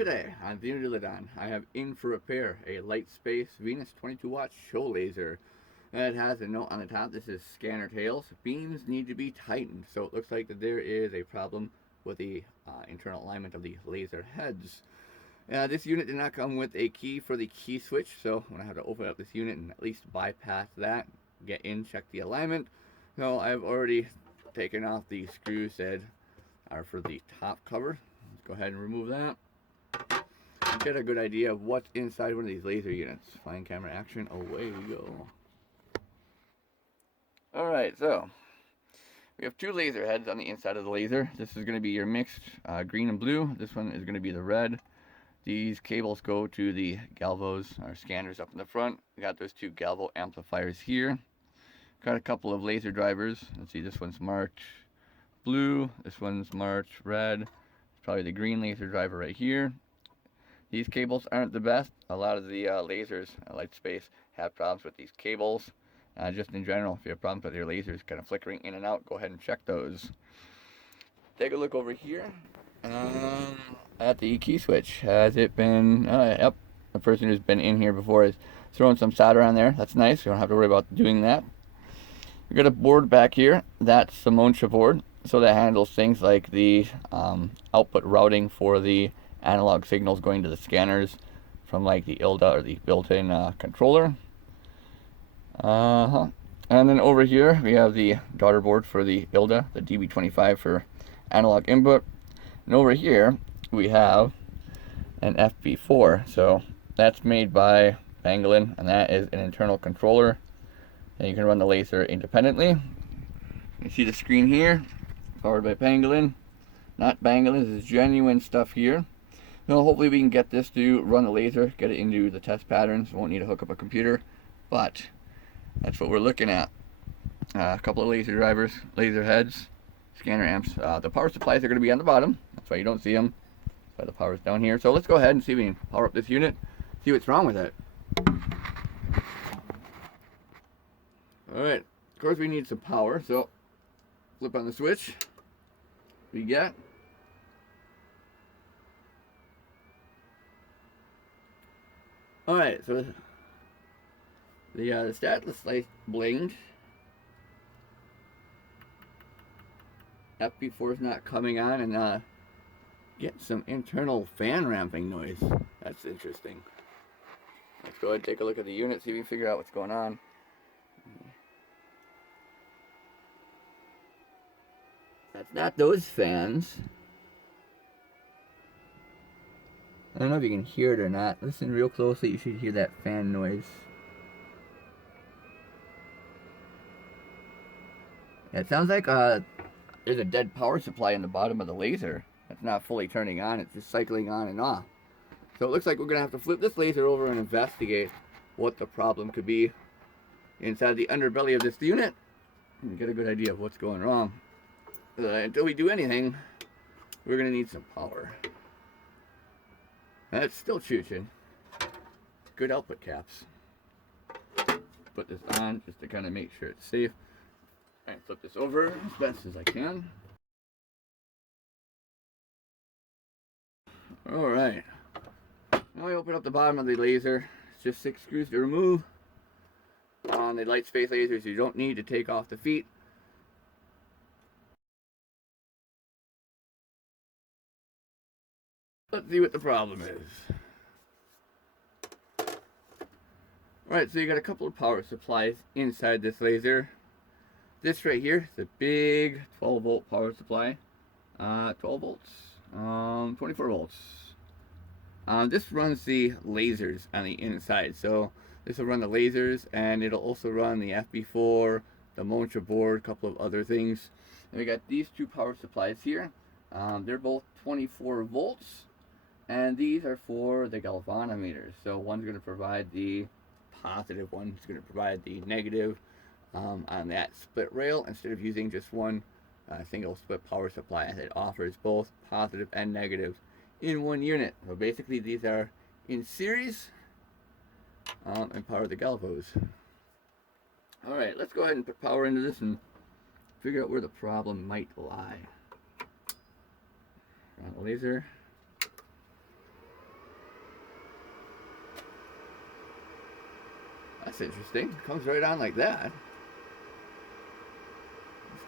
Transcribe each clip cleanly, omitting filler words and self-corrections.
Today on the Unidilidon, I have in for repair a Lightspace Venus 22-watt show laser. And it has a note on the top. This is scanner tails. Beams need to be tightened. So it looks like that there is a problem with the internal alignment of the laser heads. This unit did not come with a key for the key switch, so I'm going to have to open up this unit and at least bypass that, get in, check the alignment. So I've already taken off the screws that are for the top cover. Let's go ahead and remove that. Get a good idea of what's inside one of these laser units. Flying camera action, away we go. Alright, so we have two laser heads on the inside of the laser. This is going to be your mixed green and blue. This one is going to be the red. These cables go to the Galvos, our scanners up in the front. We got those two Galvo amplifiers here. Got a couple of laser drivers. Let's see, this one's marked blue. This one's marked red. It's probably the green laser driver right here. These cables aren't the best. A lot of the lasers at Lightspace have problems with these cables. Just in general, if you have problems with your lasers kind of flickering in and out, go ahead and check those. Take a look over here at the key switch. Has it been, yep, the person who's been in here before is throwing some solder on there. That's nice. You don't have to worry about doing that. We've got a board back here. That's the Moncha board. So that handles things like the output routing for the analog signals going to the scanners from like the ILDA or the built-in controller. And then over here we have the daughter board for the ILDA, the DB25 for analog input. And over here we have an FP4. So that's made by Pangolin, and that is an internal controller. And you can run the laser independently. You see the screen here, powered by Pangolin. Not Pangolin, this is genuine stuff here. So hopefully we can get this to run the laser, get it into the test patterns. Won't need to hook up a computer, but that's what we're looking at. A couple of laser drivers, laser heads, scanner amps. The power supplies are going to be on the bottom. That's why you don't see them. That's why the power's down here. So let's go ahead and see if we can power up this unit, see what's wrong with it. Alright, of course we need some power, so flip on the switch. We get alright, so the status light blinked. FP4 is not coming on, and get some internal fan ramping noise. That's interesting. Let's go ahead and take a look at the unit, see if we can figure out what's going on. That's not those fans. I don't know if you can hear it or not. Listen real closely, you should hear that fan noise. Yeah, it sounds like there's a dead power supply in the bottom of the laser. It's not fully turning on, it's just cycling on and off. So it looks like we're going to have to flip this laser over and investigate what the problem could be inside the underbelly of this unit and get a good idea of what's going wrong. Until we do anything, we're going to need some power. And it's still chooching. Good output caps. Put this on just to kind of make sure it's safe. And flip this over as best as I can. Alright. Now we open up the bottom of the laser. It's just 6 screws to remove. On the Lightspace lasers, you don't need to take off the feet. Let's see what the problem is. Alright, so you got a couple of power supplies inside this laser. This right here is a big 12 volt power supply. 12 volts? 24 volts. This runs the lasers on the inside. So this will run the lasers, and it'll also run the FP4, the Moncha board, a couple of other things. And we got these two power supplies here. They're both 24 volts. And these are for the galvanometers. So one's going to provide the positive, one's going to provide the negative on that split rail, instead of using just one single split power supply. It offers both positive and negative in one unit. So basically these are in series and power the Galvos. Alright, let's go ahead and put power into this and figure out where the problem might lie. Laser. That's interesting. It comes right on like that.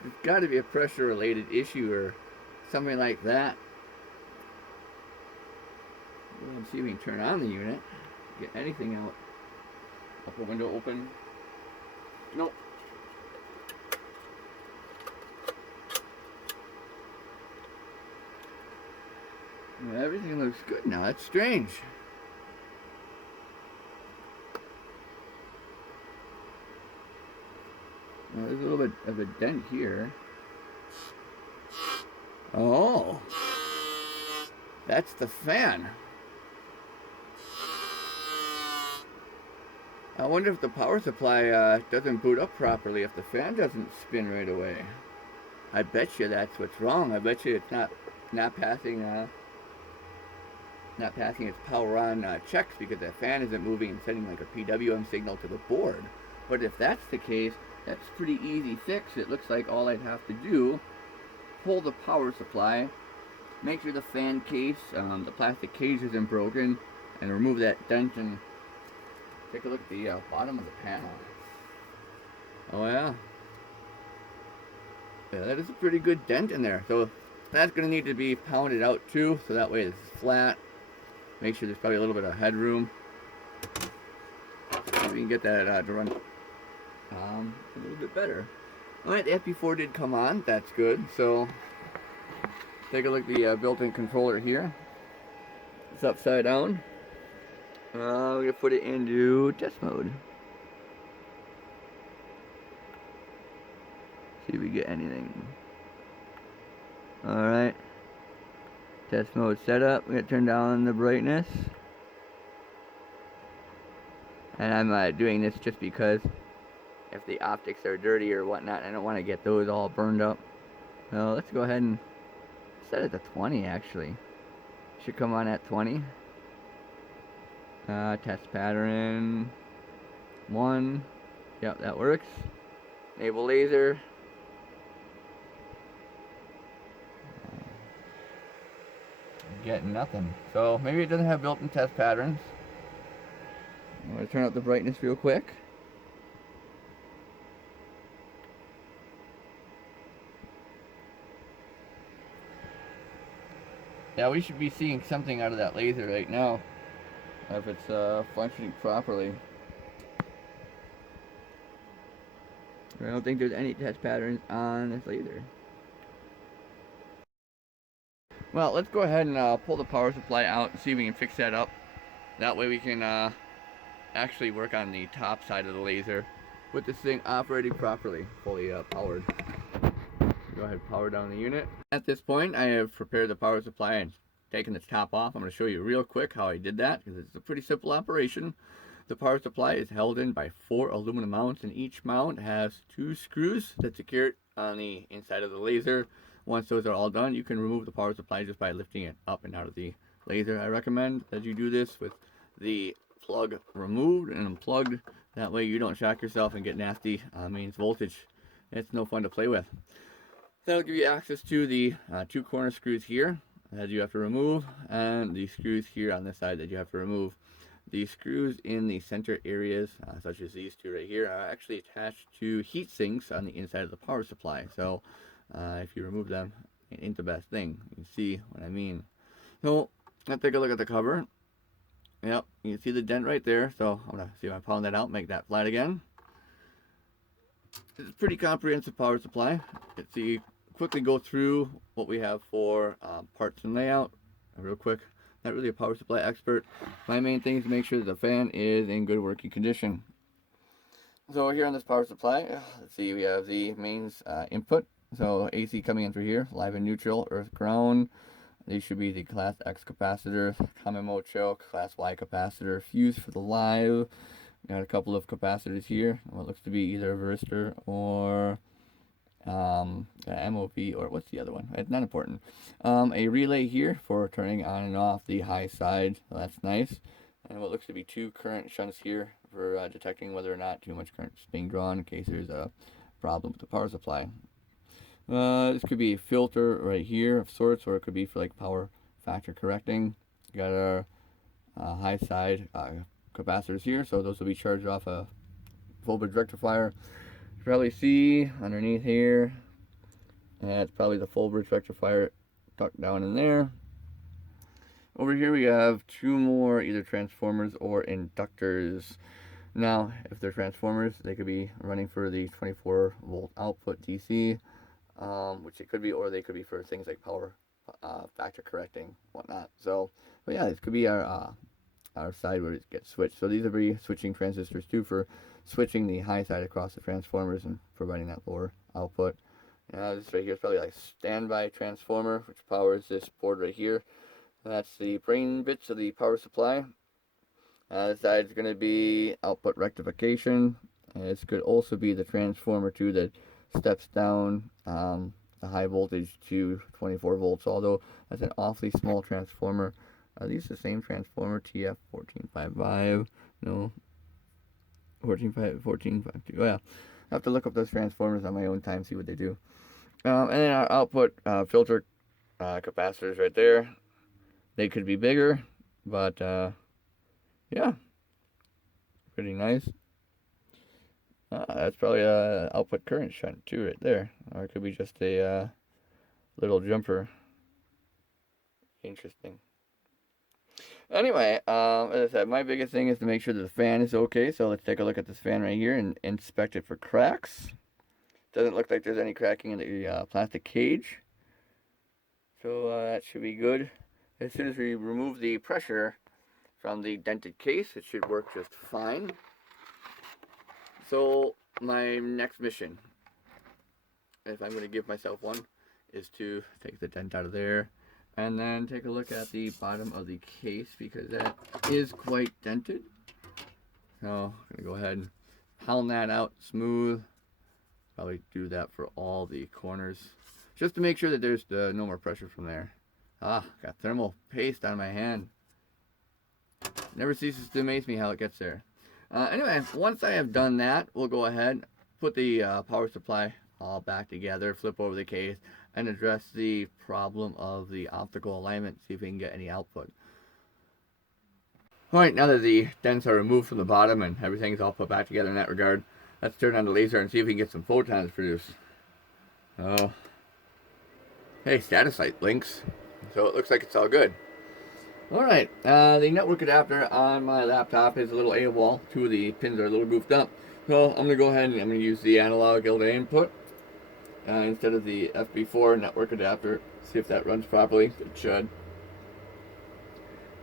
It's got to be a pressure related issue or something like that. Let's see if we can turn on the unit. Get anything out. Upper window open. Nope. Well, everything looks good now. That's strange. Well, there's a little bit of a dent here. Oh, that's the fan. I wonder if the power supply doesn't boot up properly, if the fan doesn't spin right away. I bet you that's what's wrong. I bet you it's not passing its power on checks because the fan isn't moving and sending like a PWM signal to the board. But if that's the case, that's a pretty easy fix. It looks like all I'd have to do, pull the power supply, make sure the fan case, the plastic cage isn't broken, and remove that dent and take a look at the bottom of the panel. Oh yeah. Yeah, that is a pretty good dent in there. So that's going to need to be pounded out too, so that way it's flat. Make sure there's probably a little bit of headroom. So we can get that to run a little bit better. Alright, the FP4 did come on. That's good. So take a look at the built-in controller here. It's upside down. We're going to put it into test mode. See if we get anything. Alright. Test mode set up. We're going to turn down the brightness. And I'm doing this just because if the optics are dirty or whatnot, I don't want to get those all burned up. So let's go ahead and set it to 20 actually. Should come on at 20. Test pattern 1. Yep, that works. Enable laser. Getting nothing. So maybe it doesn't have built-in test patterns. I'm going to turn up the brightness real quick. Yeah, we should be seeing something out of that laser right now if it's functioning properly. I don't think there's any test patterns on this laser. Well, let's go ahead and pull the power supply out and see if we can fix that up. That way we can actually work on the top side of the laser with this thing operating properly, fully powered. Go ahead and power down the unit. At this point, I have prepared the power supply and taken the top off. I'm going to show you real quick how I did that because it's a pretty simple operation. The power supply is held in by 4 aluminum mounts, and each mount has 2 screws that secure it on the inside of the laser. Once those are all done, you can remove the power supply just by lifting it up and out of the laser. I recommend that you do this with the plug removed and unplugged. That way you don't shock yourself and get nasty mains voltage. It's no fun to play with. That'll give you access to the 2 corner screws here that you have to remove, and the screws here on this side that you have to remove. The screws in the center areas, such as these 2 right here, are actually attached to heat sinks on the inside of the power supply. So if you remove them, it ain't the best thing. You can see what I mean. So let's take a look at the cover. Yep, you can see the dent right there. So I'm going to see if I pound that out, make that flat again. It's a pretty comprehensive power supply. Let's see, quickly go through what we have for parts and layout real quick. Not really a power supply expert. My main thing is to make sure that the fan is in good working condition. So here on this power supply, let's see, we have the mains input. So AC coming in through here, live and neutral, earth, ground. These should be the class X capacitors, common mode choke, class Y capacitor, fuse for the live. Got a couple of capacitors here. What looks to be either a resistor or MOV, or what's the other one? It's not important. A relay here for turning on and off the high side. So that's nice. And what looks to be 2 current shunts here for detecting whether or not too much current is being drawn in case there's a problem with the power supply. This could be a filter right here of sorts, or it could be for like power factor correcting. Got our high side capacitors here, so those will be charged off a full bridge rectifier. You probably see underneath here, and it's probably the full bridge rectifier tucked down in there. Over here we have two more either transformers or inductors. Now, if they're transformers, they could be running for the 24 volt output DC, which it could be, or they could be for things like power factor correcting, whatnot. So, but yeah, this could be our side where it gets switched. So these would be switching transistors too for switching the high side across the transformers and providing that lower output. This right here is probably like standby transformer, which powers this board right here. That's the brain bits of the power supply. This side is going to be output rectification. And this could also be the transformer too that steps down the high voltage to 24 volts, although that's an awfully small transformer. Are these the same transformer, TF1455? No, 1452. Oh yeah, I have to look up those transformers on my own time, see what they do. And then our output filter capacitors right there. They could be bigger, but yeah, pretty nice. That's probably a output current shunt too right there, or it could be just a little jumper. Interesting. Anyway, as I said, my biggest thing is to make sure that the fan is okay. So let's take a look at this fan right here and inspect it for cracks. Doesn't look like there's any cracking in the plastic cage, so that should be good. As soon as we remove the pressure from the dented case, it should work just fine. So my next mission, if I'm going to give myself one, is to take the dent out of there and then take a look at the bottom of the case, because that is quite dented. So I'm going to go ahead and pound that out smooth. Probably do that for all the corners, just to make sure that there's no more pressure from there. Got thermal paste on my hand. Never ceases to amaze me how it gets there. Anyway, once I have done that, we'll go ahead, put the power supply all back together, flip over the case, and address the problem of the optical alignment, see if we can get any output. Alright, now that the dents are removed from the bottom and everything's all put back together in that regard, let's turn on the laser and see if we can get some photons produced. Oh, hey, status light blinks, so it looks like it's all good. Alright, the network adapter on my laptop is a little AWOL. Two of the pins are a little goofed up. So I'm going to go ahead and I'm going to use the analog LDA input instead of the FB4 network adapter. See if that runs properly. It should.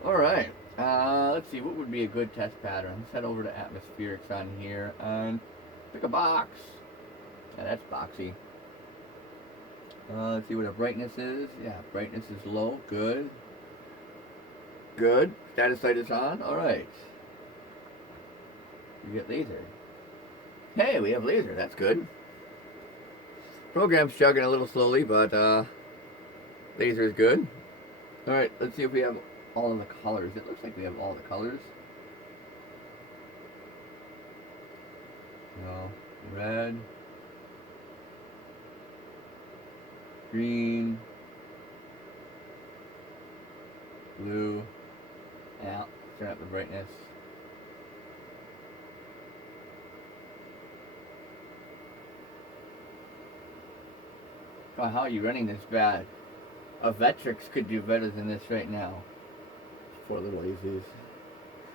Alright, let's see, what would be a good test pattern? Let's head over to atmospherics on here and pick a box. Yeah, that's boxy. Let's see what the brightness is. Yeah, brightness is low. Good. Good. Status light is on. Alright. We get laser. Hey, we have laser. That's good. Program's chugging a little slowly, but laser is good. Alright, let's see if we have all of the colors. It looks like we have all the colors. No. Red. Green. Blue. Yeah, turn up the brightness. God, how are you running this bad? A Vectrix could do better than this right now. Poor little lazies.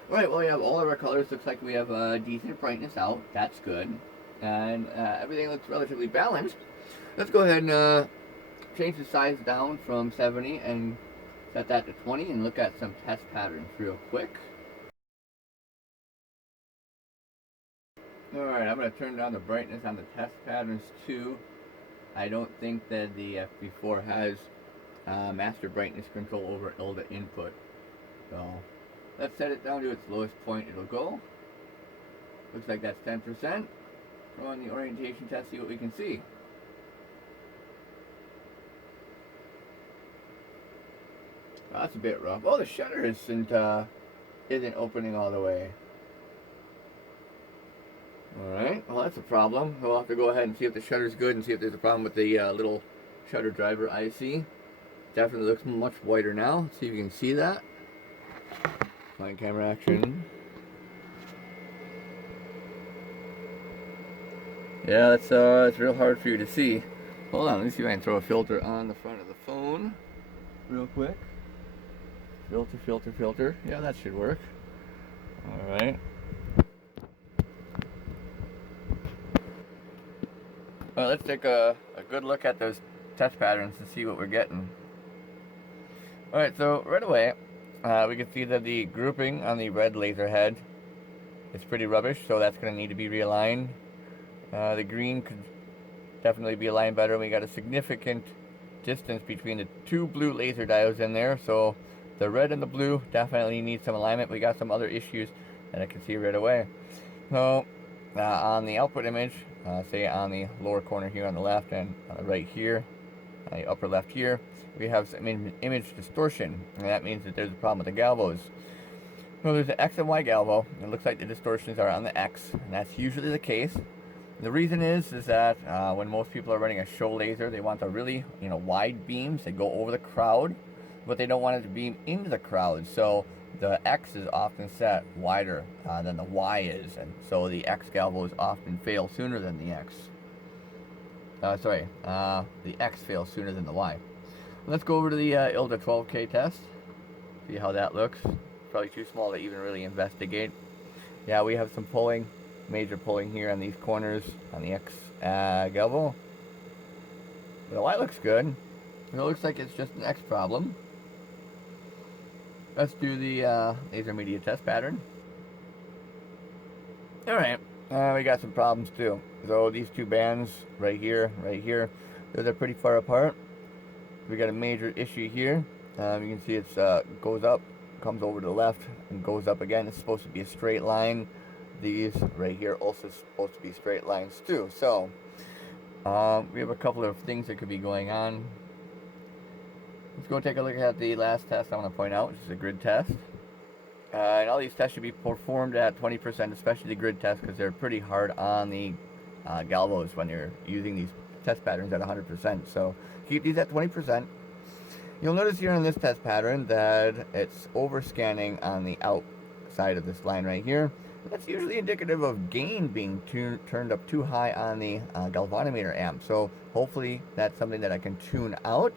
Alright, well, we have all of our colors. Looks like we have a decent brightness out. That's good. And everything looks relatively balanced. Let's go ahead and change the size down from 70 and set that to 20 and look at some test patterns real quick. Alright, I'm going to turn down the brightness on the test patterns too. I don't think that the FB4 has master brightness control over LDA input. So let's set it down to its lowest point it'll go. Looks like that's 10%. Run the orientation test, see what we can see. Oh, that's a bit rough. Oh, the shutter isn't opening all the way. Alright, well that's a problem. We'll have to go ahead and see if the shutter's good and see if there's a problem with the little shutter driver IC. Definitely looks much whiter now. Let's see if you can see that. Fine camera action. Yeah, it's real hard for you to see. Hold on, let me see if I can throw a filter on the front of the phone real quick. Filter, filter, filter. Yeah, that should work. Alright. Well, let's take a good look at those test patterns to see what we're getting. Alright, so right away, we can see that the grouping on the red laser head is pretty rubbish, so that's going to need to be realigned. The green could definitely be aligned better. We got a significant distance between the two blue laser diodes in there, so the red and the blue definitely need some alignment. We got some other issues that I can see right away. So on the output image, say on the lower corner here on the left and on the right here, on the upper left here, we have some image distortion, and that means that there's a problem with the galvos. So there's an X and Y galvo. It looks like the distortions are on the X, and that's usually the case. The reason is that when most people are running a show laser, they want the really wide beams that go over the crowd, but they don't want it to beam into the crowd. So the X is often set wider than the Y is, and so the X galvos often fail sooner than the X. The X fails sooner than the Y. Let's go over to the ILDA 12K test. See how that looks. Probably too small to even really investigate. Yeah, we have some pulling, major pulling here on these corners on the X galvo. The Y looks good. It looks like it's just an X problem. Let's do the laser media test pattern. Alright, we got some problems too. So these two bands right here, those are pretty far apart. We got a major issue here. You can see it's goes up, comes over to the left, and goes up again. It's supposed to be a straight line. These right here also supposed to be straight lines too. So we have a couple of things that could be going on. Let's go take a look at the last test I want to point out, which is a grid test. And all these tests should be performed at 20%, especially the grid test, because they're pretty hard on the galvos when you're using these test patterns at 100%. So keep these at 20%. You'll notice here in this test pattern that it's overscanning on the outside of this line right here. That's usually indicative of gain being turned up too high on the galvanometer amp. So hopefully that's something that I can tune out.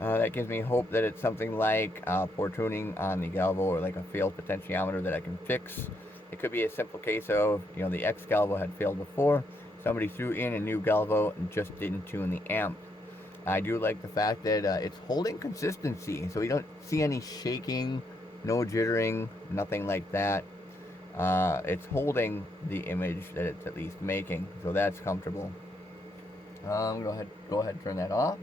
That gives me hope that it's something like poor tuning on the galvo, or like a failed potentiometer that I can fix. It could be a simple case of, the X galvo had failed before. Somebody threw in a new galvo and just didn't tune the amp. I do like the fact that it's holding consistency, so we don't see any shaking, no jittering, nothing like that. It's holding the image that it's at least making, so that's comfortable. Go ahead and turn that off.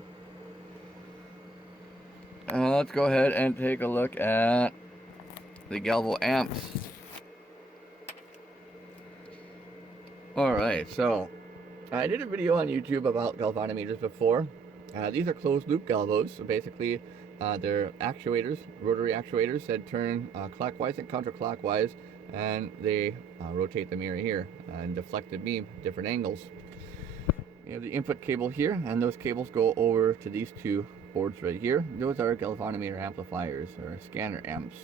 Let's go ahead and take a look at the galvo amps. Alright, so I did a video on YouTube about galvanometers before. These are closed loop galvos, so basically they're actuators, rotary actuators that turn clockwise and counterclockwise, and they rotate the mirror here and deflect the beam at different angles. You have the input cable here, and those cables go over to these two boards right here. Those are galvanometer amplifiers, or scanner amps.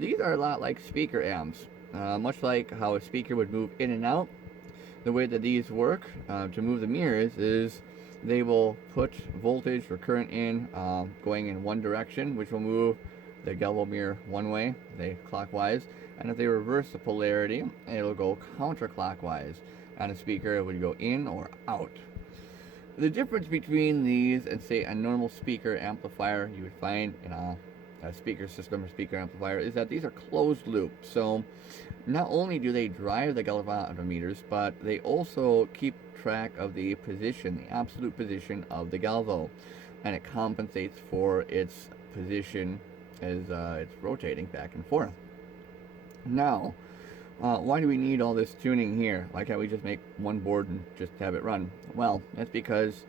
These are a lot like speaker amps. Much like how a speaker would move in and out, the way that these work to move the mirrors is they will put voltage or current in going in one direction, which will move the galvo mirror one way, clockwise, and if they reverse the polarity, it'll go counterclockwise. On a speaker, it would go in or out. The difference between these and, say, a normal speaker amplifier you would find in a speaker system or speaker amplifier is that these are closed loop. So not only do they drive the galvanometers, but they also keep track of the position, the absolute position of the galvo, and it compensates for its position as it's rotating back and forth. Now, why do we need all this tuning here? Why can't we just make one board and just have it run? Well, that's because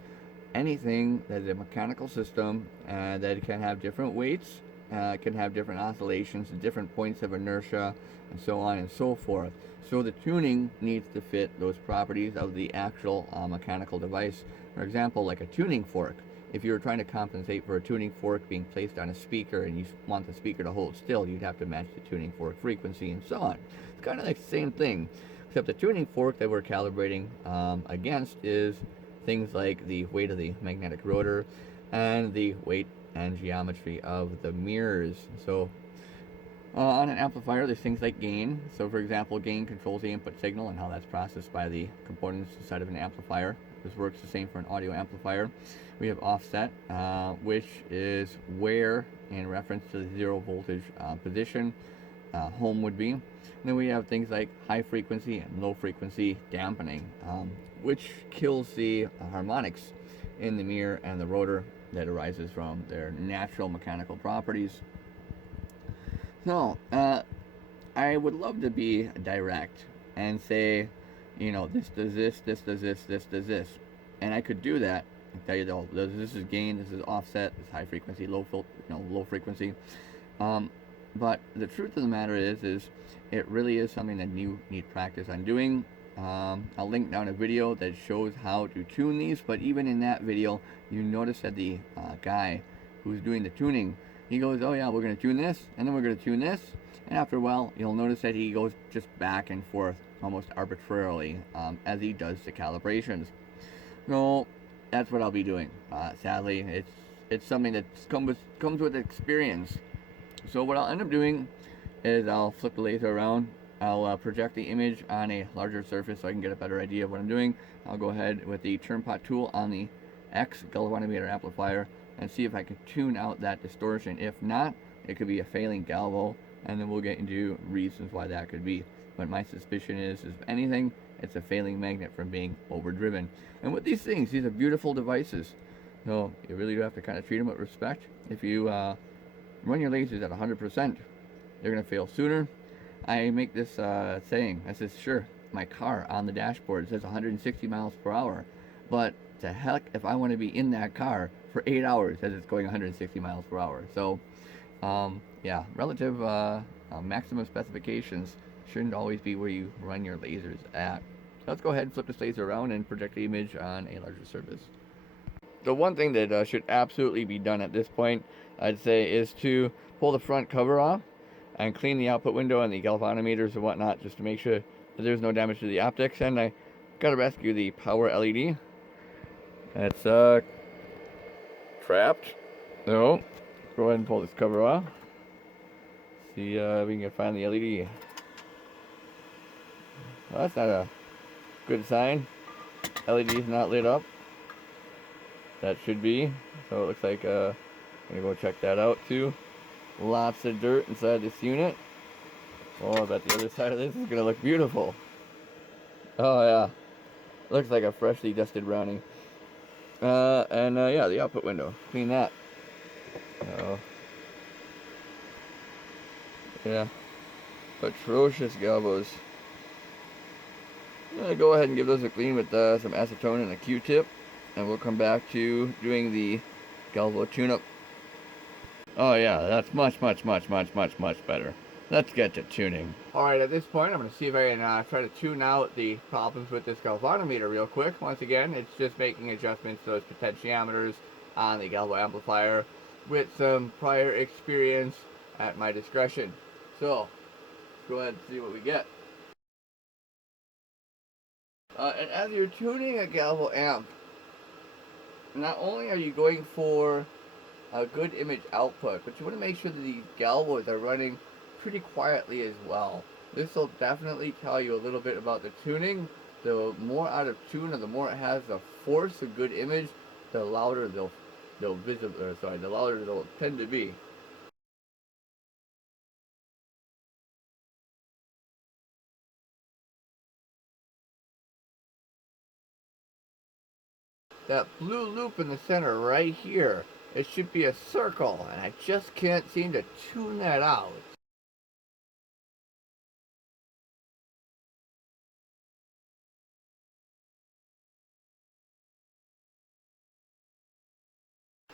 anything that is a mechanical system that can have different weights, can have different oscillations, different points of inertia, and so on and so forth. So the tuning needs to fit those properties of the actual mechanical device. For example, like a tuning fork. If you were trying to compensate for a tuning fork being placed on a speaker and you want the speaker to hold still, you'd have to match the tuning fork frequency and so on. It's kind of like the same thing. Except the tuning fork that we're calibrating against is things like the weight of the magnetic rotor and the weight and geometry of the mirrors. So on an amplifier, there's things like gain. So for example, gain controls the input signal and how that's processed by the components inside of an amplifier. This works the same for an audio amplifier. We have offset, which is where, in reference to the 0 voltage position, home would be. And then we have things like high frequency and low frequency dampening, which kills the harmonics in the mirror and the rotor that arises from their natural mechanical properties. So, I would love to be direct and say, you know, this does this, this does this, this does this. And I could do that. I tell you, though, this is gain, this is offset, this is high frequency, low frequency. But the truth of the matter is it really is something that you need practice on doing. I'll link down a video that shows how to tune these, but even in that video, you notice that the guy who's doing the tuning, he goes, oh yeah, we're going to tune this, and then we're going to tune this, and after a while, you'll notice that he goes just back and forth almost arbitrarily as he does the calibrations. So that's what I'll be doing. Sadly, it's something that comes with experience. So what I'll end up doing is I'll flip the laser around. I'll project the image on a larger surface so I can get a better idea of what I'm doing. I'll go ahead with the turn pot tool on the X galvanometer amplifier and see if I can tune out that distortion. If not, it could be a failing Galvo, and then we'll get into reasons why that could be. But my suspicion is if anything, it's a failing magnet from being overdriven. And with these things, these are beautiful devices. So you really do have to kind of treat them with respect. If you run your lasers at 100%, they're going to fail sooner. I make this saying, I says, sure, my car on the dashboard says 160 miles per hour, but to heck if I want to be in that car for 8 hours as it's going 160 miles per hour. So, yeah, relative maximum specifications shouldn't always be where you run your lasers at. So let's go ahead and flip this laser around and project the image on a larger surface. The one thing that should absolutely be done at this point, I'd say, is to pull the front cover off and clean the output window and the galvanometers and whatnot, just to make sure that there's no damage to the optics. And I gotta rescue the power LED. It's trapped. So let's go ahead and pull this cover off. See if we can find the LED. Well, that's not a good sign. LED is not lit up. That should be. So it looks like I'm gonna go check that out too. Lots of dirt inside this unit. Oh, I bet the other side of this is gonna look beautiful. Oh yeah, looks like a freshly dusted brownie. And yeah, the output window. Clean that. Yeah, atrocious galvos. I'm gonna go ahead and give those a clean with some acetone and a Q-tip, and we'll come back to doing the Galvo tune-up. Oh yeah, that's much better. Let's get to tuning. Alright, at this point, I'm going to see if I can try to tune out the problems with this galvanometer real quick. Once again, it's just making adjustments to those potentiometers on the Galvo amplifier with some prior experience at my discretion. So, let's go ahead and see what we get. And as you're tuning a Galvo amp, not only are you going for a good image output, but you want to make sure that the Galvos are running pretty quietly as well. This will definitely tell you a little bit about the tuning. The more out of tune, or the more it has the force of good image, the louder they'll tend to be. That blue loop in the center right here, it should be a circle, and I just can't seem to tune that out.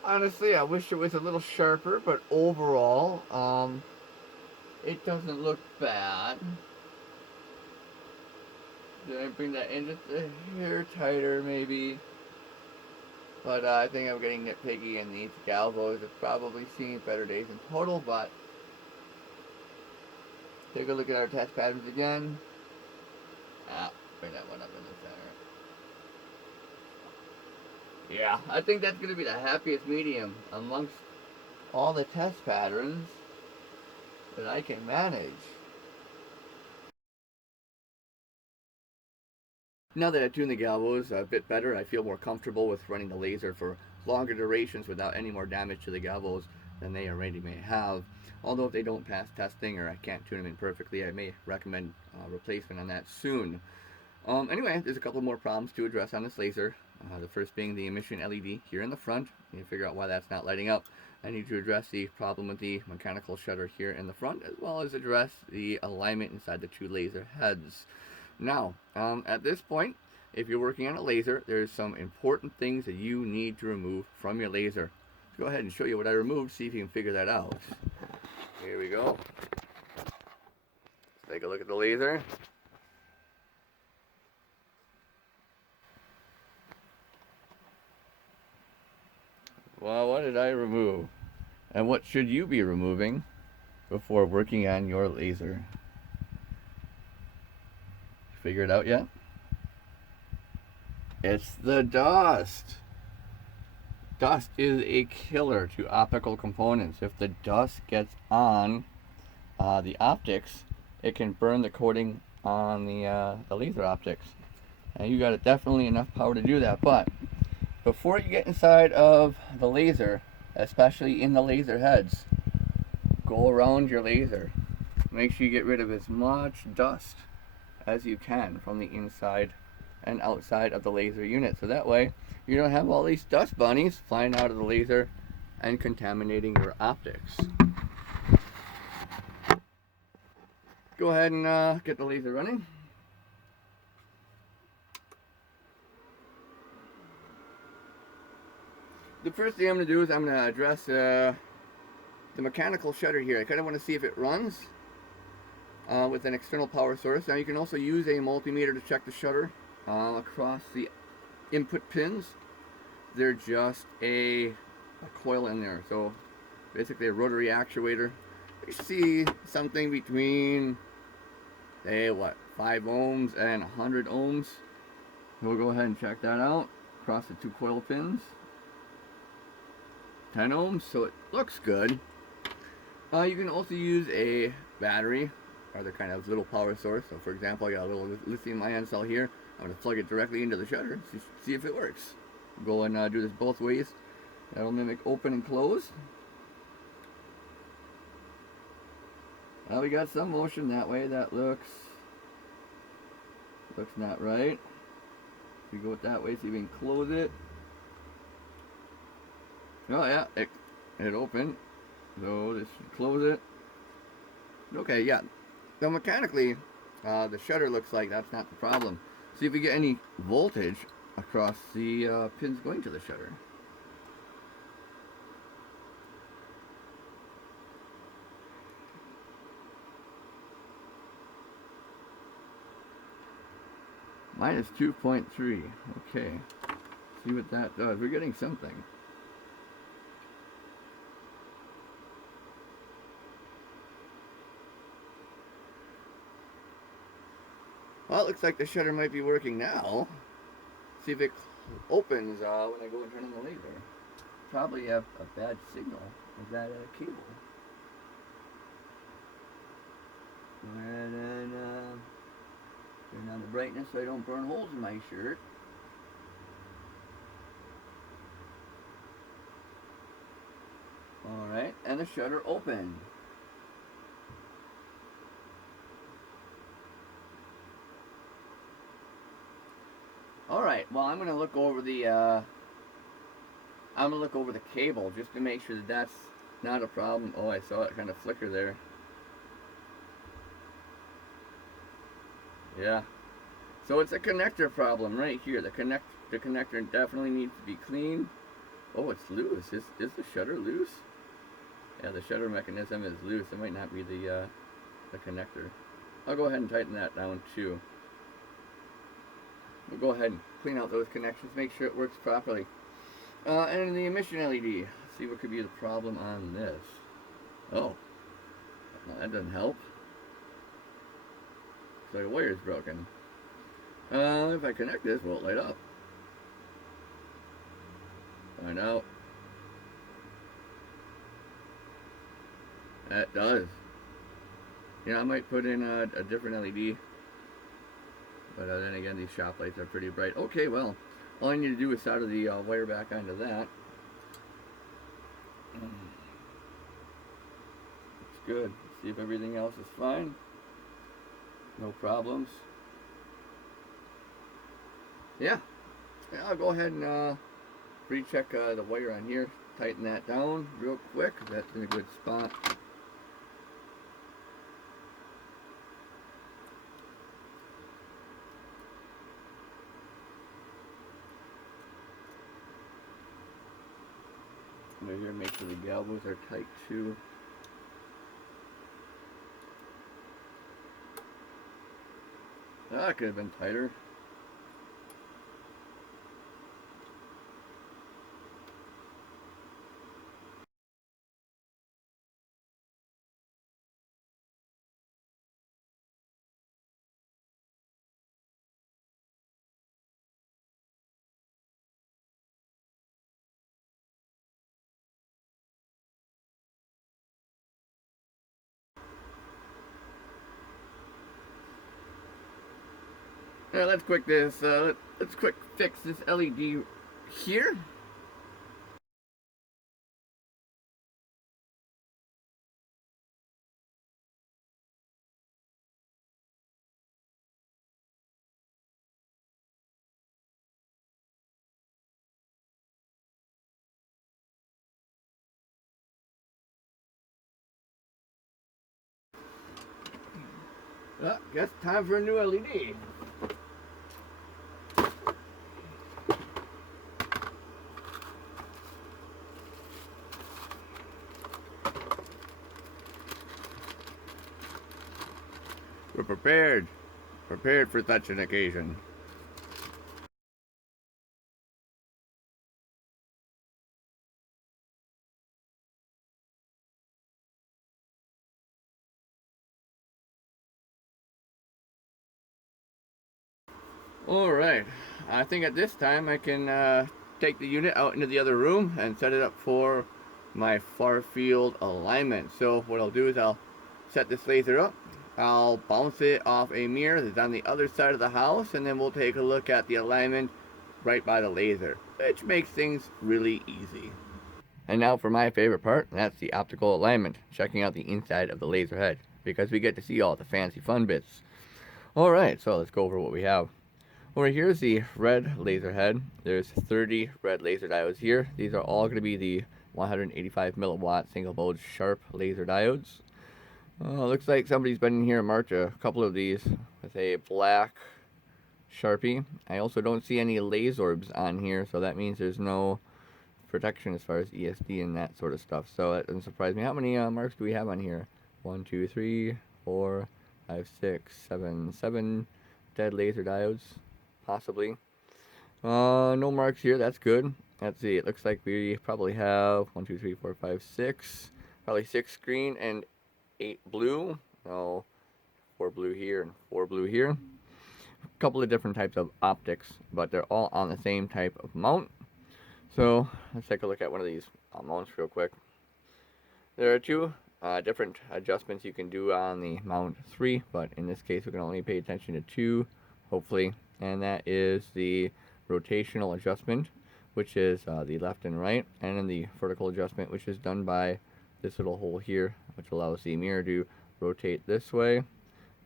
Honestly, I wish it was a little sharper, but overall, it doesn't look bad. Did I bring that in just a hair tighter, maybe? But I think I'm getting nitpicky, and these Galvos have probably seen better days in total, but take a look at our test patterns again. Bring that one up in the center. Yeah, I think that's going to be the happiest medium amongst all the test patterns that I can manage. Now that I've tuned the galvos a bit better, I feel more comfortable with running the laser for longer durations without any more damage to the galvos than they already may have. Although if they don't pass testing or I can't tune them in perfectly, I may recommend replacement on that soon. Anyway, there's a couple more problems to address on this laser. The first being the emission LED here in the front. You need to figure out why that's not lighting up. I need to address the problem with the mechanical shutter here in the front, as well as address the alignment inside the two laser heads. Now, at this point, if you're working on a laser, there's some important things that you need to remove from your laser. Let's go ahead and show you what I removed, see if you can figure that out. Here we go. Let's take a look at the laser. Well, what did I remove? And what should you be removing before working on your laser? Figure it out yet? It's the dust. Dust is a killer to optical components. If the dust gets on the optics, it can burn the coating on the laser optics. And you got definitely enough power to do that. But before you get inside of the laser, especially in the laser heads, go around your laser. Make sure you get rid of as much dust as you can from the inside and outside of the laser unit, so that way you don't have all these dust bunnies flying out of the laser and contaminating your optics. Go ahead and get the laser running. The first thing I'm going to do is I'm going to address the mechanical shutter here. I kind of want to see if it runs with an external power source. Now you can also use a multimeter to check the shutter across the input pins. They're just a coil in there, so basically a rotary actuator. You see something between, say, what, 5 ohms and 100 ohms. So we'll go ahead and check that out across the two coil pins. 10 ohms, so it looks good. You can also use a battery or other kind of little power source. So for example, I got a little lithium ion cell here. I'm going to plug it directly into the shutter, see if it works. Go and do this both ways. That'll mimic open and close. Well, we got some motion that way. That looks not right. If we go it that way, see if we can close it. Oh yeah, it opened. So this should close it. Okay, yeah. So mechanically, the shutter looks like that's not the problem. See if we get any voltage across the pins going to the shutter. Minus 2.3. Okay. See what that does. We're getting something. Well, it looks like the shutter might be working now. See if it opens when I go and turn on the laser. Probably have a bad signal with that cable. Go ahead and turn on the brightness so I don't burn holes in my shirt. Alright, and the shutter opened. Alright, well I'm gonna look over the cable just to make sure that that's not a problem. Oh, I saw it kind of flicker there. Yeah. So it's a connector problem right here. The connector definitely needs to be clean. Oh, it's loose. Is the shutter loose? Yeah, the shutter mechanism is loose. It might not be the connector. I'll go ahead and tighten that down too. We'll go ahead and clean out those connections, make sure it works properly. And the emission LED. Let's see what could be the problem on this. Oh, no, that doesn't help. So the wire's broken. If I connect this, will it light up? Find out. That does. Yeah, I might put in a different LED. But then again, these shop lights are pretty bright. Okay, well, all I need to do is solder the wire back onto that. Looks good. Let's see if everything else is fine. No problems. Yeah, I'll go ahead and recheck the wire on here. Tighten that down real quick. That's in a good spot. Over here, make sure the galvos are tight too. That could have been tighter. Yeah, let's quick this. Let's quick fix this LED here. Guess time for a new LED. We're prepared for such an occasion. All right, I think at this time I can take the unit out into the other room and set it up for my far field alignment. So what I'll do is I'll set this laser up. I'll bounce it off a mirror that's on the other side of the house, and then we'll take a look at the alignment right by the laser, which makes things really easy. And now for my favorite part, that's the optical alignment, checking out the inside of the laser head, because we get to see all the fancy fun bits. Alright, so let's go over what we have. Over here is the red laser head. There's 30 red laser diodes here. These are all going to be the 185 milliwatt single mode sharp laser diodes. Looks like somebody's been in here and marked a couple of these with a black Sharpie. I also don't see any lasorbs on here, so that means there's no protection as far as ESD and that sort of stuff. So that doesn't surprise me. How many marks do we have on here? 1, 2, 3, 4, 5, 6, 7, 7 dead laser diodes, possibly. No marks here. That's good. Let's see. It looks like we probably have 1, 2, 3, 4, 5, 6. Probably 6 green and 8 blue. No, 4 blue here and 4 blue here. A couple of different types of optics, but they're all on the same type of mount. So let's take a look at one of these mounts real quick. There are two different adjustments you can do on the mount 3, but in this case we can only pay attention to 2, hopefully, and that is the rotational adjustment, which is the left and right, and then the vertical adjustment, which is done by this little hole here, which allows the mirror to rotate this way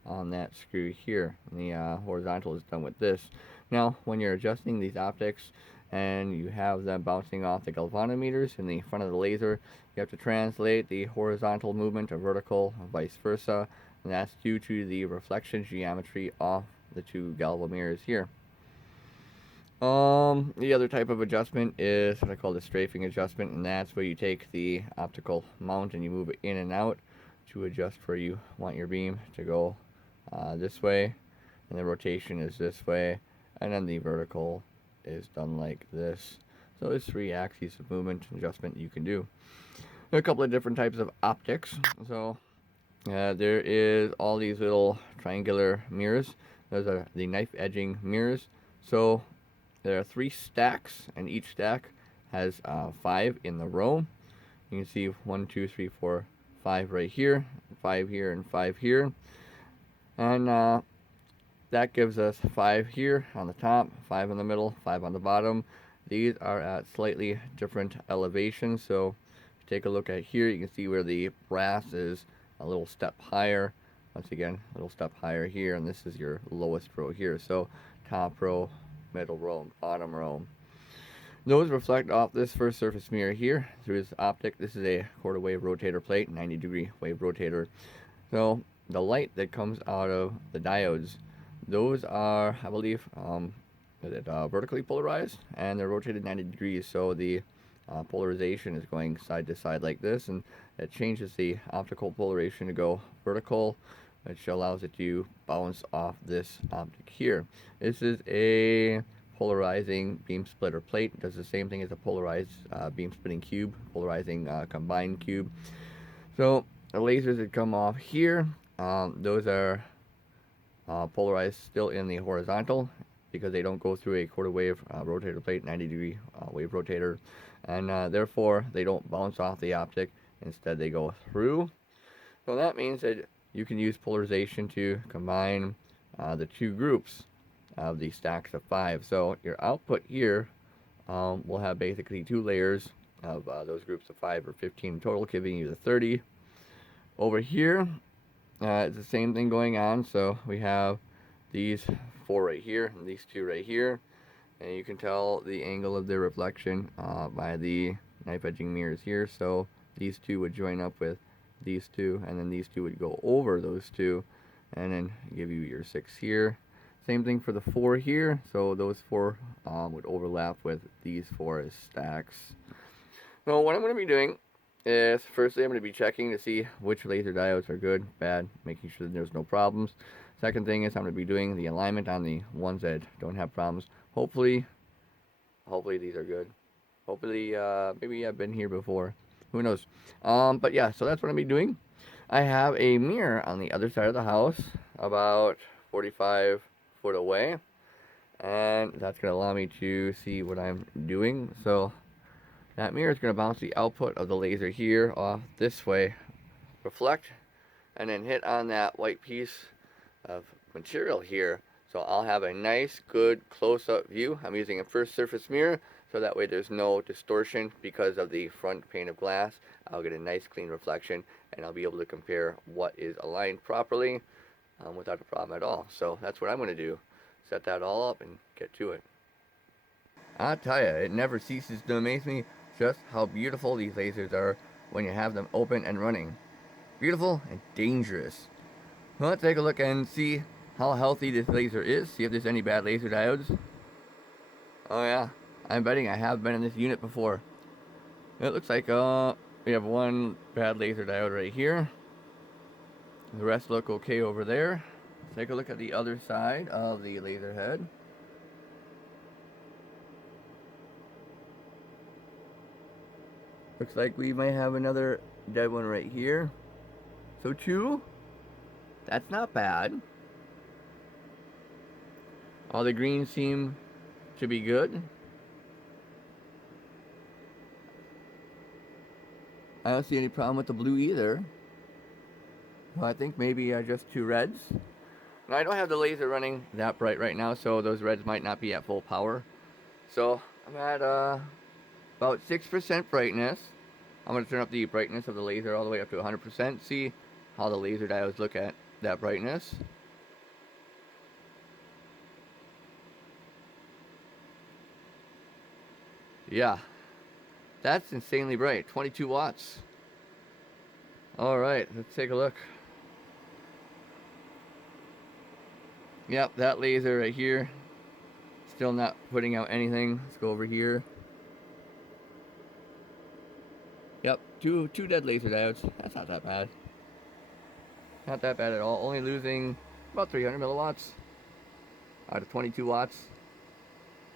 on that screw here, and the horizontal is done with this. Now when you're adjusting these optics and you have them bouncing off the galvanometers in the front of the laser, you have to translate the horizontal movement to vertical, vice versa, and that's due to the reflection geometry off the two galvo mirrors here. The other type of adjustment is what I call the strafing adjustment, and that's where you take the optical mount and you move it in and out to adjust where you want your beam to go this way, and the rotation is this way, and then the vertical is done like this. So there's 3 axes of movement adjustment you can do. There are a couple of different types of optics. So there is all these little triangular mirrors. Those are the knife edging mirrors. So there are 3 stacks, and each stack has 5 in the row. You can see 1, 2, 3, 4, 5 right here, 5 here, and 5 here. And that gives us 5 here on the top, 5 in the middle, 5 on the bottom. These are at slightly different elevations. So if you take a look at here, you can see where the brass is a little step higher. Once again, a little step higher here, and this is your lowest row here. So top row, middle row, bottom row. Those reflect off this first surface mirror here through this optic. This is a quarter wave rotator plate, 90-degree wave rotator. So the light that comes out of the diodes, those are, I believe, vertically polarized, and they're rotated 90 degrees. So the polarization is going side to side like this, and it changes the optical polarization to go vertical, which allows it to bounce off this optic here. This is a polarizing beam splitter plate. It does the same thing as a polarized beam splitting cube, polarizing combined cube. So the lasers that come off here, those are polarized still in the horizontal, because they don't go through a quarter wave rotator plate, 90-degree wave rotator, and therefore they don't bounce off the optic. Instead they go through. So that means that you can use polarization to combine the 2 groups of the stacks of 5. So your output here will have basically 2 layers of those groups of 5 or 15 total, giving you the 30. Over here, it's the same thing going on. So we have these 4 right here and these 2 right here, and you can tell the angle of their reflection by the knife edging mirrors here. So these 2 would join up with these 2, and then these 2 would go over those 2, and then give you your 6 here. Same thing for the 4 here. So those 4 would overlap with these 4 as stacks. So what I'm going to be doing is, firstly, I'm going to be checking to see which laser diodes are good, bad, making sure that there's no problems. Second thing is I'm going to be doing the alignment on the ones that don't have problems. Hopefully these are good. Hopefully, maybe I've been here before. Who knows? But yeah, so that's what I'm going to be doing. I have a mirror on the other side of the house, about 45 foot away, and that's going to allow me to see what I'm doing. So that mirror is going to bounce the output of the laser here off this way, reflect, and then hit on that white piece of material here. So I'll have a nice, good close-up view. I'm using a first surface mirror, so that way there's no distortion because of the front pane of glass. I'll get a nice clean reflection, and I'll be able to compare what is aligned properly without a problem at all. So that's what I'm going to do. Set that all up and get to it. I tell you, it never ceases to amaze me just how beautiful these lasers are when you have them open and running. Beautiful and dangerous. Well, let's take a look and see how healthy this laser is. See if there's any bad laser diodes. Oh yeah, I'm betting I have been in this unit before. It looks like we have 1 bad laser diode right here. The rest look okay over there. Let's take a look at the other side of the laser head. Looks like we might have another dead one right here. So 2. That's not bad. All the greens seem to be good. I don't see any problem with the blue either. Well, I think maybe just 2 reds. Now, I don't have the laser running that bright right now, so those reds might not be at full power. So I'm at about 6% brightness. I'm going to turn up the brightness of the laser all the way up to 100%. See how the laser diodes look at that brightness. Yeah, that's insanely bright. 22 watts. Alright, let's take a look. Yep, that laser right here, still not putting out anything. Let's go over here. Yep, two dead laser diodes. That's not that bad. Not that bad at all. Only losing about 300 milliwatts out of 22 watts.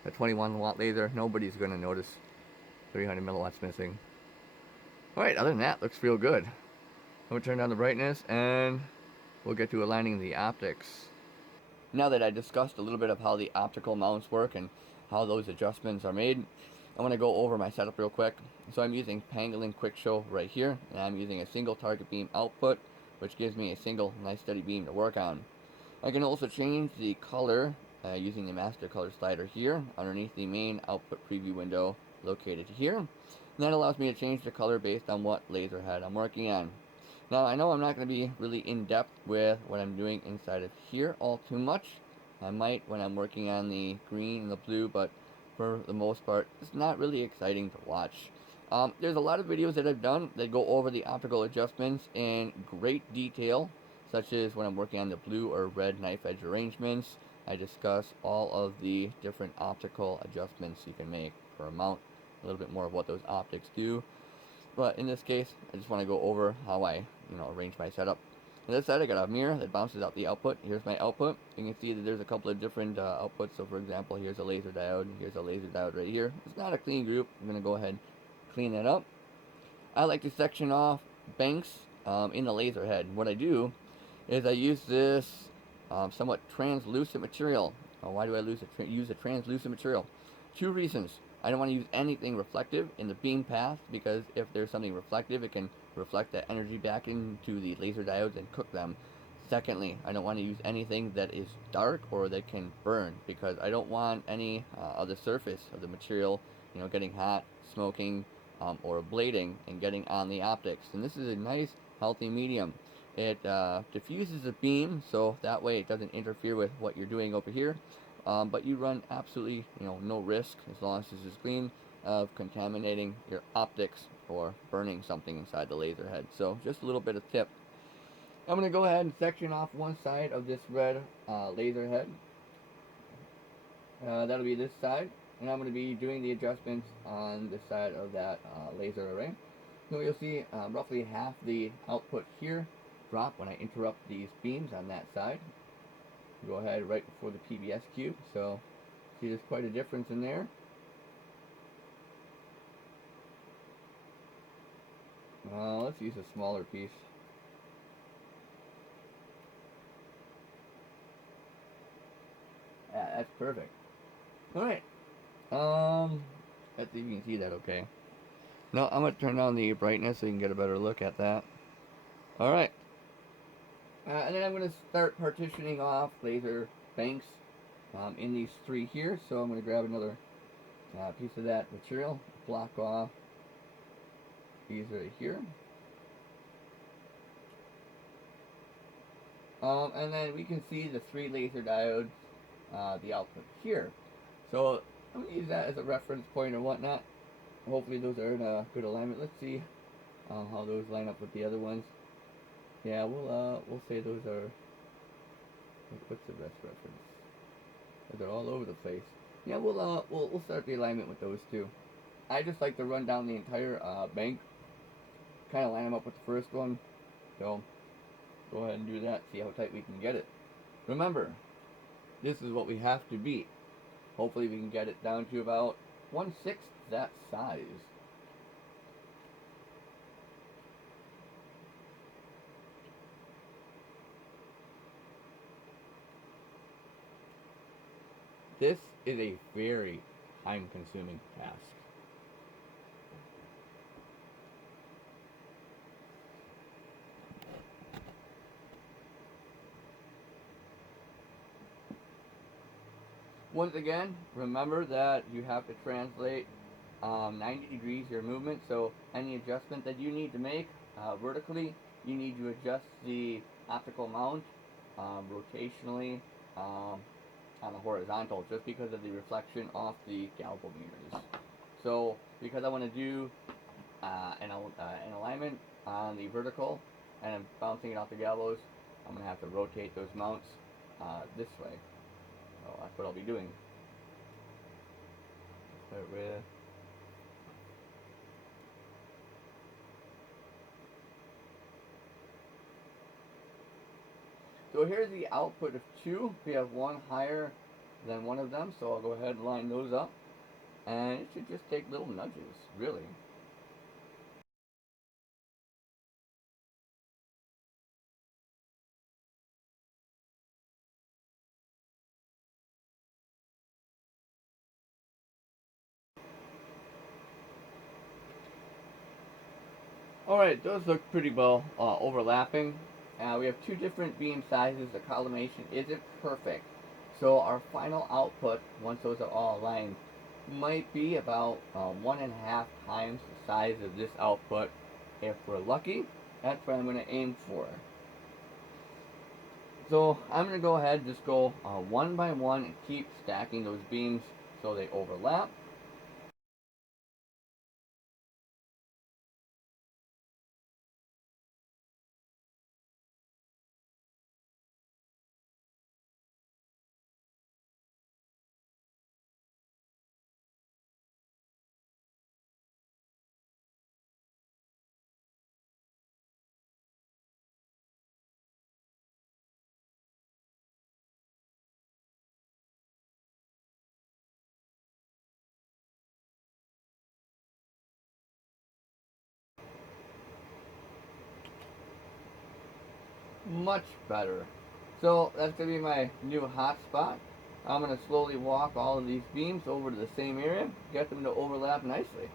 A 21 watt laser, nobody's going to notice 300 milliwatts missing. Alright, other than that, looks real good. I'm going to turn down the brightness and we'll get to aligning the optics. Now that I discussed a little bit of how the optical mounts work and how those adjustments are made, I want to go over my setup real quick. So I'm using Pangolin Quick Show right here, and I'm using a single target beam output, which gives me a single nice steady beam to work on. I can also change the color using the master color slider here underneath the main output preview window located here. And that allows me to change the color based on what laser head I'm working on. Now I know I'm not going to be really in depth with what I'm doing inside of here all too much. I might when I'm working on the green and the blue, but for the most part it's not really exciting to watch. There's a lot of videos that I've done that go over the optical adjustments in great detail, such as when I'm working on the blue or red knife edge arrangements. I discuss all of the different optical adjustments you can make per mount, a little bit more of what those optics do. But in this case, I just want to go over how I arrange my setup. On this side, I got a mirror that bounces out the output. Here's my output. You can see that there's a couple of different outputs. So for example, here's a laser diode. Here's a laser diode right here. It's not a clean group. I'm going to go ahead and clean that up. I like to section off banks in the laser head. What I do is I use this somewhat translucent material. Why do I use a translucent material? Two reasons. I don't want to use anything reflective in the beam path, because if there's something reflective, it can reflect that energy back into the laser diodes and cook them. Secondly, I don't want to use anything that is dark or that can burn, because I don't want any of the surface of the material getting hot, smoking, or blading and getting on the optics. And this is a nice healthy medium. It diffuses the beam, so that way it doesn't interfere with what you're doing over here. But you run absolutely no risk, as long as this is clean, of contaminating your optics or burning something inside the laser head. So just a little bit of tip. I'm going to go ahead and section off one side of this red laser head. That'll be this side, and I'm going to be doing the adjustments on this side of that laser array. So you'll see roughly half the output here drop when I interrupt these beams on that side. Go ahead right before the PBS cube, so see there's quite a difference in there. Let's use a smaller piece. Yeah, that's perfect. Alright, let's see if you can see that okay. Now I'm going to turn down the brightness so you can get a better look at that. Alright. And then I'm going to start partitioning off laser banks in these three here. So I'm going to grab another piece of that material, block off these right here. And then we can see the three laser diodes, the output here. So I'm going to use that as a reference point or whatnot. Hopefully those are in a good alignment. Let's see how those line up with the other ones. Yeah, we'll say those are. What's the best reference? They're all over the place. Yeah, we'll start the alignment with those two. I just like to run down the entire bank, kind of line them up with the first one. So go ahead and do that. See how tight we can get it. Remember, this is what we have to beat. Hopefully we can get it down to about 1/6 that size. This is a very time-consuming task. Once again, remember that you have to translate 90 degrees your movement, so any adjustment that you need to make vertically, you need to adjust the optical mount rotationally on the horizontal, just because of the reflection off the Galvo meters. So because I want to do an alignment on the vertical and I'm bouncing it off the Galvos, I'm going to have to rotate those mounts this way. So that's what I'll be doing. Start with So here's the output of two. We have one higher than one of them, so I'll go ahead and line those up. And it should just take little nudges, really. Alright, those look pretty well overlapping. We have two different beam sizes. The collimation isn't perfect. So our final output, once those are all aligned, might be about 1.5 times the size of this output. If we're lucky, that's what I'm going to aim for. So I'm going to go ahead and just go one by one and keep stacking those beams so they overlap. Much better. So that's going to be my new hot spot. I'm going to slowly walk all of these beams over to the same area, get them to overlap nicely.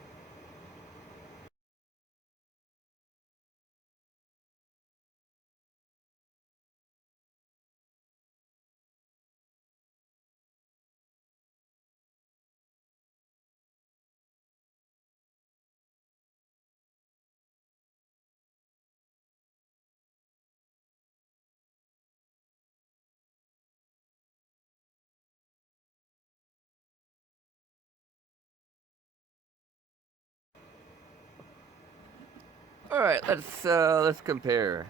All right, let's compare.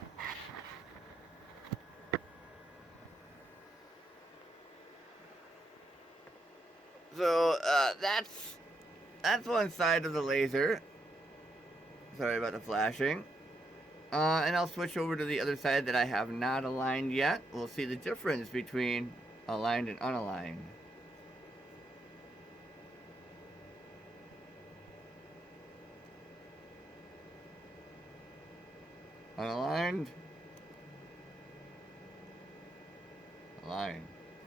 So that's one side of the laser. Sorry about the flashing. And I'll switch over to the other side that I have not aligned yet. We'll see the difference between aligned and unaligned. Unaligned. Aligned.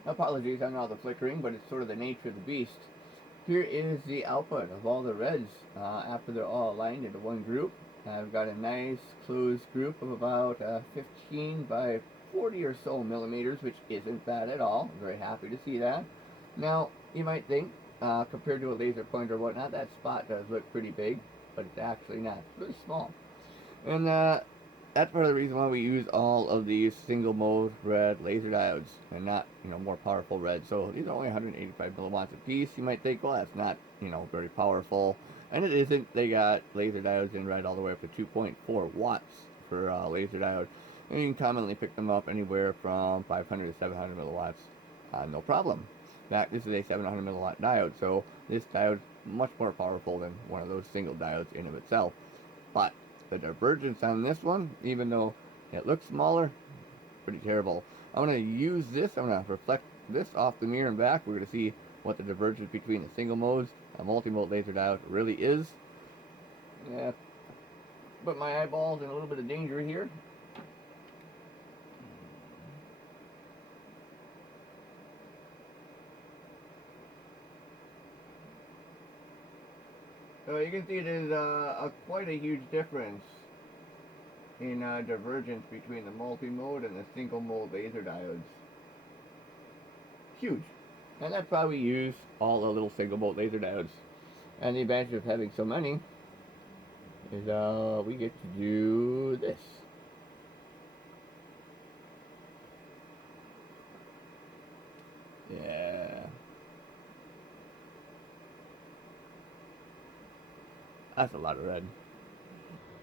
Apologies on all the flickering, but it's sort of the nature of the beast. Here is the output of all the reds after they're all aligned into one group. I've got a nice closed group of about 15 by 40 or so millimeters, which isn't bad at all. I'm very happy to see that. Now, you might think, compared to a laser pointer or whatnot, that spot does look pretty big, but it's actually not. It's really small. And that's part of the reason why we use all of these single mode red laser diodes and not, more powerful red. So these are only 185 milliwatts a piece. You might think, well, that's not, very powerful. And it isn't. They got laser diodes in red all the way up to 2.4 watts for laser diode. And you can commonly pick them up anywhere from 500 to 700 milliwatts. No problem. In fact, this is a 700 milliwatt diode, so this diode is much more powerful than one of those single diodes in of itself. But the divergence on this one, even though it looks smaller, pretty terrible. I'm going to use this, I'm going to reflect this off the mirror and back. We're going to see what the divergence between the single modes, a multi-mode laser diode really is. Yeah, put my eyeballs in a little bit of danger here. So you can see there's quite a huge difference in divergence between the multi-mode and the single mode laser diodes. Huge. And that's why we use all the little single mode laser diodes. And the advantage of having so many is we get to do this. Yeah. That's a lot of red.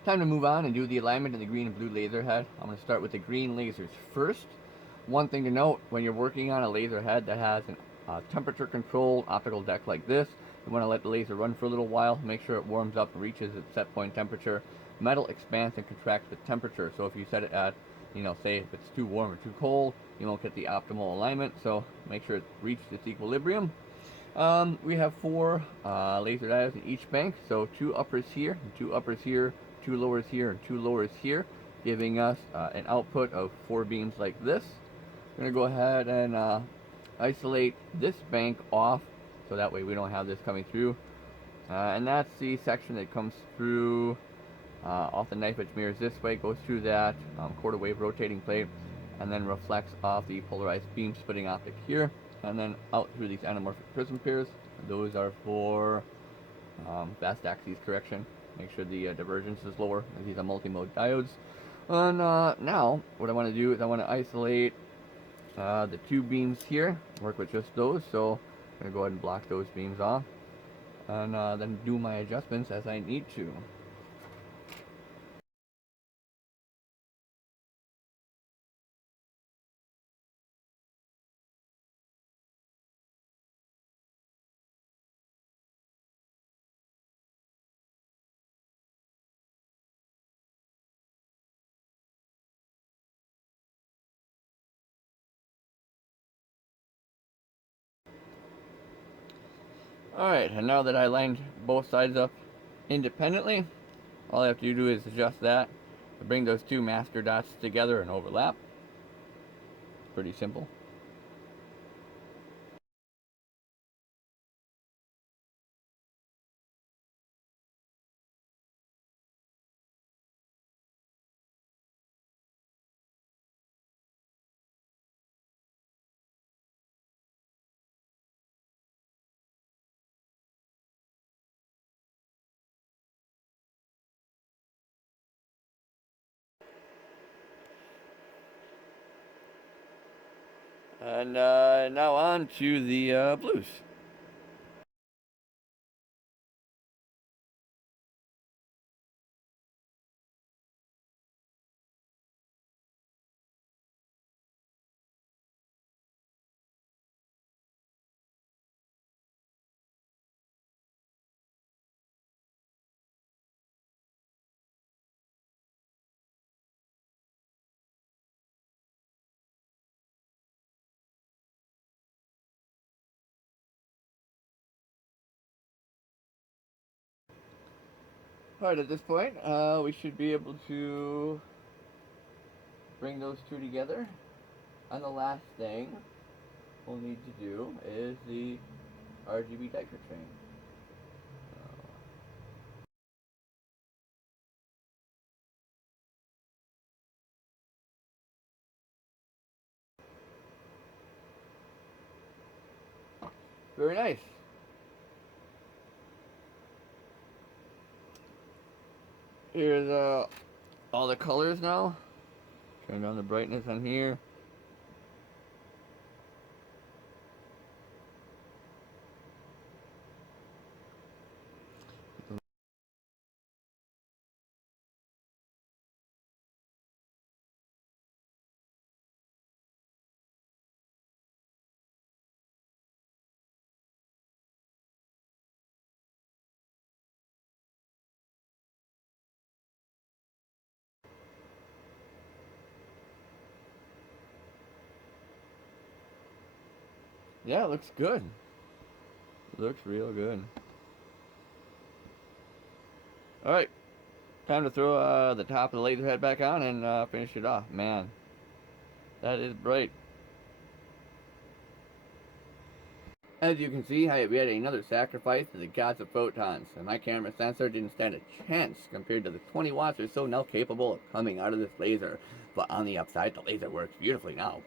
Time to move on and do the alignment of the green and blue laser head. I'm going to start with the green lasers first. One thing to note, when you're working on a laser head that has a temperature controlled optical deck like this, you want to let the laser run for a little while, make sure it warms up and reaches its set point temperature. Metal expands and contracts with temperature, so if you set it at, say if it's too warm or too cold, you won't get the optimal alignment, so make sure it reaches its equilibrium. We have 4 laser diodes in each bank, so 2 uppers here, 2 uppers here, 2 lowers here, and 2 lowers here, giving us an output of 4 beams like this. I'm going to go ahead and isolate this bank off, so that way we don't have this coming through. And that's the section that comes through Off the knife edge mirrors this way, goes through that quarter wave rotating plate, and then reflects off the polarized beam splitting optic here, and then out through these anamorphic prism pairs. Those are for fast axis correction. Make sure the divergence is lower. These are multi-mode diodes. And now, what I want to do is I want to isolate the two beams here, work with just those. So I'm going to go ahead and block those beams off, and then do my adjustments as I need to. Alright, and now that I lined both sides up independently, all I have to do is adjust that to bring those two master dots together and overlap. Pretty simple. And now on to the blues. Alright, at this point, we should be able to bring those two together. And the last thing we'll need to do is the RGB diaper train. Very nice. Here's all the colors now. Turn down the brightness on here. Yeah, it looks good. It looks real good. Alright, time to throw the top of the laser head back on and finish it off. Man, that is bright. As you can see, we had another sacrifice to the gods of photons, and my camera sensor didn't stand a chance compared to the 20 watts or so now capable of coming out of this laser. But on the upside, the laser works beautifully now.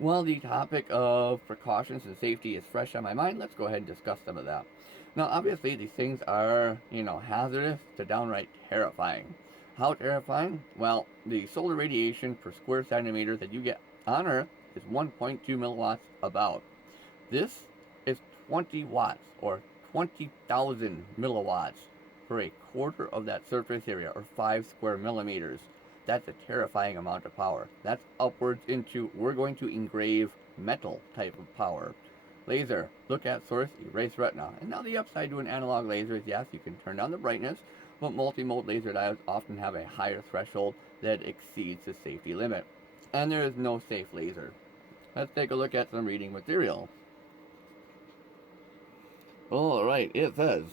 While the topic of precautions and safety is fresh on my mind, let's go ahead and discuss some of that. Now, obviously, these things are, hazardous to downright terrifying. How terrifying? Well, the solar radiation per square centimeter that you get on Earth is 1.2 milliwatts about. This is 20 watts, or 20,000 milliwatts, for a quarter of that surface area, or 5 square millimeters. That's a terrifying amount of power. That's upwards into, we're going to engrave metal type of power. Laser, look at source, erase retina. And now the upside to an analog laser is, yes, you can turn down the brightness, but multi-mode laser diodes often have a higher threshold that exceeds the safety limit. And there is no safe laser. Let's take a look at some reading material. Alright, it says,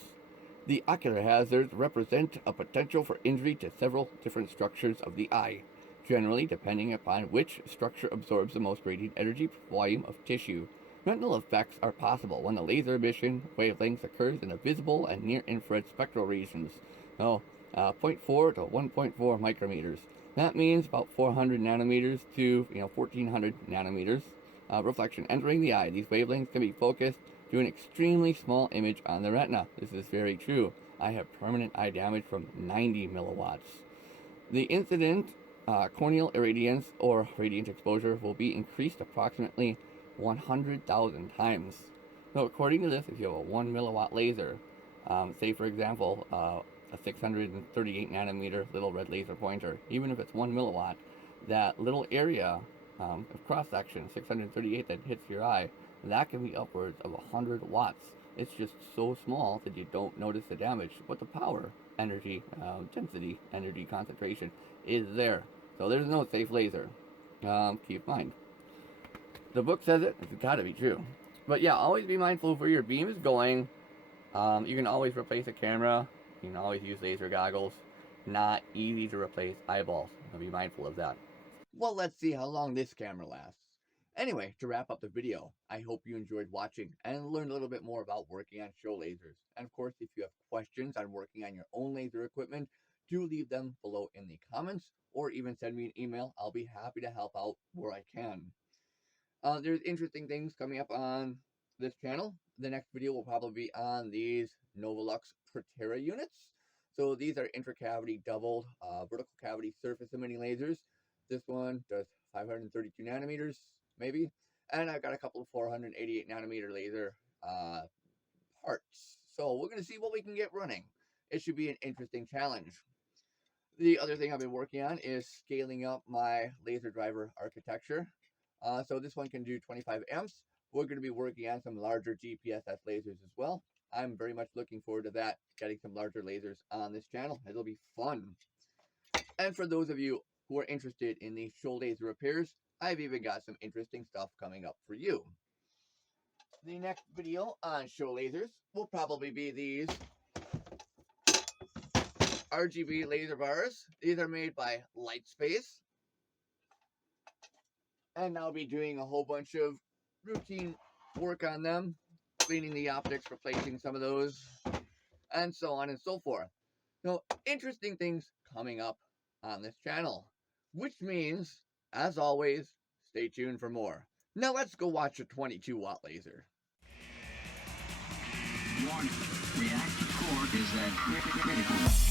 the ocular hazards represent a potential for injury to several different structures of the eye, generally depending upon which structure absorbs the most radiant energy per volume of tissue. Retinal effects are possible when the laser emission wavelengths occurs in the visible and near-infrared spectral regions. Now, 0.4 to 1.4 micrometers. That means about 400 nanometers to 1400 nanometers reflection entering the eye. These wavelengths can be focused to an extremely small image on the retina. This is very true. I have permanent eye damage from 90 milliwatts. The incident corneal irradiance or radiant exposure will be increased approximately 100,000 times. So according to this, if you have a 1 milliwatt laser, say for example a 638 nanometer little red laser pointer, even if it's 1 milliwatt, that little area of cross section, 638, that hits your eye, that can be upwards of 100 watts. It's just so small that you don't notice the damage, but the power, energy, density, energy concentration is there. So there's no safe laser. Keep in mind. The book says it, it's gotta be true. But yeah, always be mindful of where your beam is going. You can always replace a camera. You can always use laser goggles. Not easy to replace eyeballs. So be mindful of that. Well, let's see how long this camera lasts. Anyway, to wrap up the video, I hope you enjoyed watching and learned a little bit more about working on show lasers. And of course, if you have questions on working on your own laser equipment, do leave them below in the comments or even send me an email. I'll be happy to help out where I can. There's interesting things coming up on this channel. The next video will probably be on these Novolux Protera units. So these are intracavity doubled vertical cavity surface emitting lasers. This one does 532 nanometers, maybe. And I've got a couple of 488 nanometer laser parts. So we're going to see what we can get running. It should be an interesting challenge. The other thing I've been working on is scaling up my laser driver architecture. So this one can do 25 amps. We're going to be working on some larger GPSS lasers as well. I'm very much looking forward to that, getting some larger lasers on this channel. It'll be fun. And for those of you who are interested in these show laser repairs, I've even got some interesting stuff coming up for you. The next video on show lasers will probably be these RGB laser bars. These are made by Lightspace. And I'll be doing a whole bunch of routine work on them, cleaning the optics, replacing some of those, and so on and so forth. So, interesting things coming up on this channel, which means, as always, stay tuned for more. Now let's go watch a 22 watt laser. Warning, reactor core is at critical.